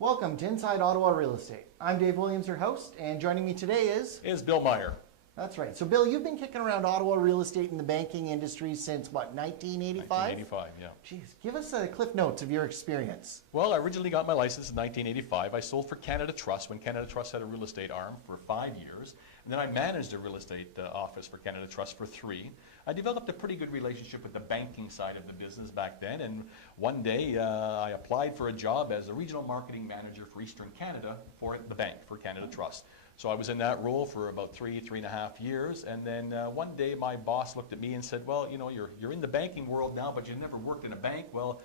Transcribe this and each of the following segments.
Welcome to Inside Ottawa Real Estate. I'm Dave Williams, your host, and joining me today is Bill Meyer. That's right. So, Bill, you've been kicking around Ottawa real estate in the banking industry since, what, 1985? 1985, yeah. Geez, give us a cliff notes of your experience. Well, I originally got my license in 1985. I sold for Canada Trust when Canada Trust had a real estate arm for 5 years. And then I managed a real estate office for Canada Trust for 3. I developed a pretty good relationship with the banking side of the business back then. And one day I applied for a job as a regional marketing manager for Eastern Canada for the bank, for Canada Trust. So I was in that role for about 3.5 years, and then one day my boss looked at me and said, well, you know, you're in the banking world now, but you've never worked in a bank. Well,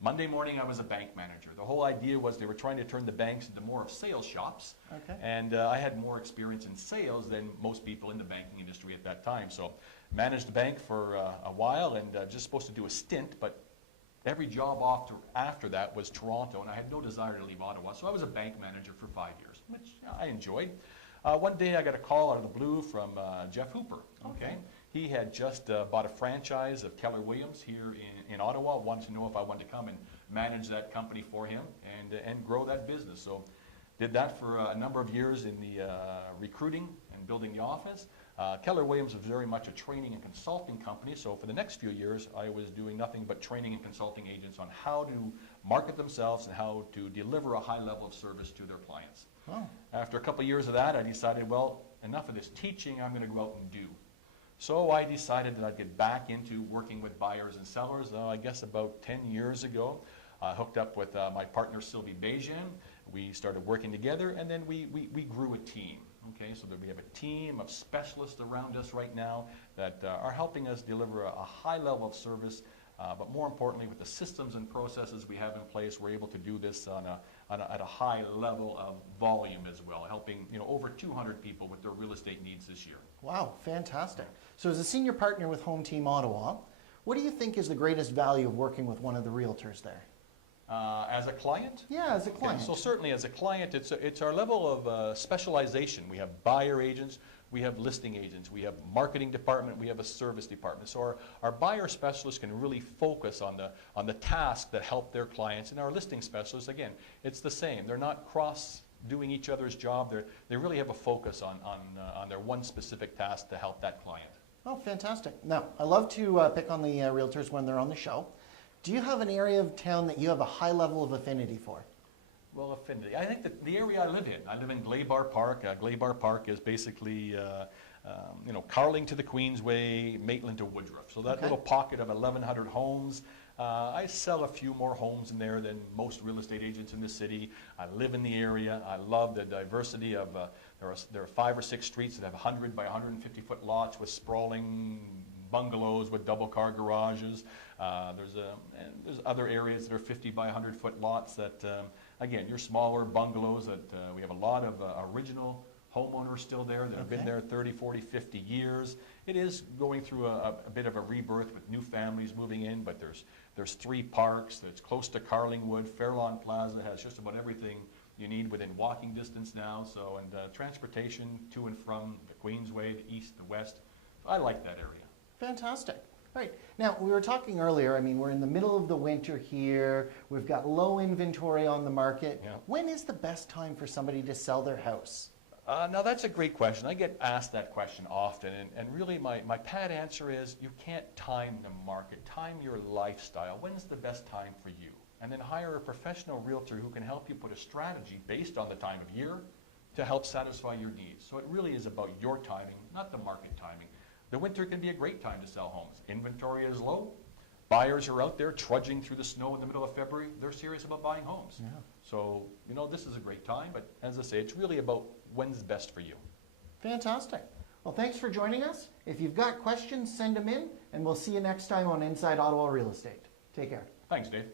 Monday morning I was a bank manager. The whole idea was they were trying to turn the banks into more of sales shops, and I had more experience in sales than most people in the banking industry at that time. So managed the bank for a while and just supposed to do a stint, but every job after that was Toronto, and I had no desire to leave Ottawa, so I was a bank manager for 5 years, which I enjoyed. One day I got a call out of the blue from Jeff Hooper. Okay, he had just bought a franchise of Keller Williams here in Ottawa, wanted to know if I wanted to come and manage that company for him and grow that business. So did that for a number of years in the recruiting and building the office. Keller Williams was very much a training and consulting company, so for the next few years I was doing nothing but training and consulting agents on how to market themselves and how to deliver a high level of service to their clients. Oh. After a couple of years of that, I decided, well, enough of this teaching, I'm going to go out and do. So I decided that I'd get back into working with buyers and sellers. I guess about 10 years ago, I hooked up with my partner Sylvie, Bégin. We started working together, and then we grew a team. Okay, so that we have a team of specialists around us right now that are helping us deliver a high level of service, but more importantly, with the systems and processes we have in place, we're able to do this at a high level of volume as well, helping over 200 people with their real estate needs this year. Wow, fantastic. So as a senior partner with Home Team Ottawa, what do you think is the greatest value of working with one of the realtors there? As a client? Yeah, as a client. Okay, so certainly as a client, it's our level of specialization. We have buyer agents, we have listing agents, we have marketing department, we have a service department. So our buyer specialists can really focus on the tasks that help their clients, and our listing specialists, again, it's the same. They're not doing each other's job. They really have a focus on their one specific task to help that client. Oh, fantastic. Now, I love to pick on the realtors when they're on the show. Do you have an area of town that you have a high level of affinity for? Well, affinity. I think that the area I live in Glabar Park. Glabar Park is basically, Carling to the Queensway, Maitland to Woodruff. So that little pocket of 1,100 homes. I sell a few more homes in there than most real estate agents in the city. I live in the area. I love the diversity of, there are 5 or 6 streets that have 100 by 150 foot lots with sprawling bungalows with double car garages. There's other areas that are 50 by 100 foot lots that, again, your smaller bungalows that we have a lot of original homeowners still there that have been there 30, 40, 50 years. It is going through a bit of a rebirth with new families moving in, but there's 3 parks that's close to Carlingwood. Fairlawn Plaza has just about everything you need within walking distance now. So, and transportation to and from the Queensway, the east, the west. I like that area. Fantastic. Right. Now, we were talking earlier, I mean, we're in the middle of the winter here. We've got low inventory on the market. Yeah. When is the best time for somebody to sell their house? Now, that's a great question. I get asked that question often, and really my pat answer is you can't time the market. Time your lifestyle. When's the best time for you? And then hire a professional realtor who can help you put a strategy based on the time of year to help satisfy your needs. So it really is about your timing, not the market timing. The winter can be a great time to sell homes. Inventory is low. Buyers are out there trudging through the snow in the middle of February. They're serious about buying homes. Yeah. So, this is a great time, but as I say, it's really about when's best for you. Fantastic. Well, thanks for joining us. If you've got questions, send them in, and we'll see you next time on Inside Ottawa Real Estate. Take care. Thanks, Dave.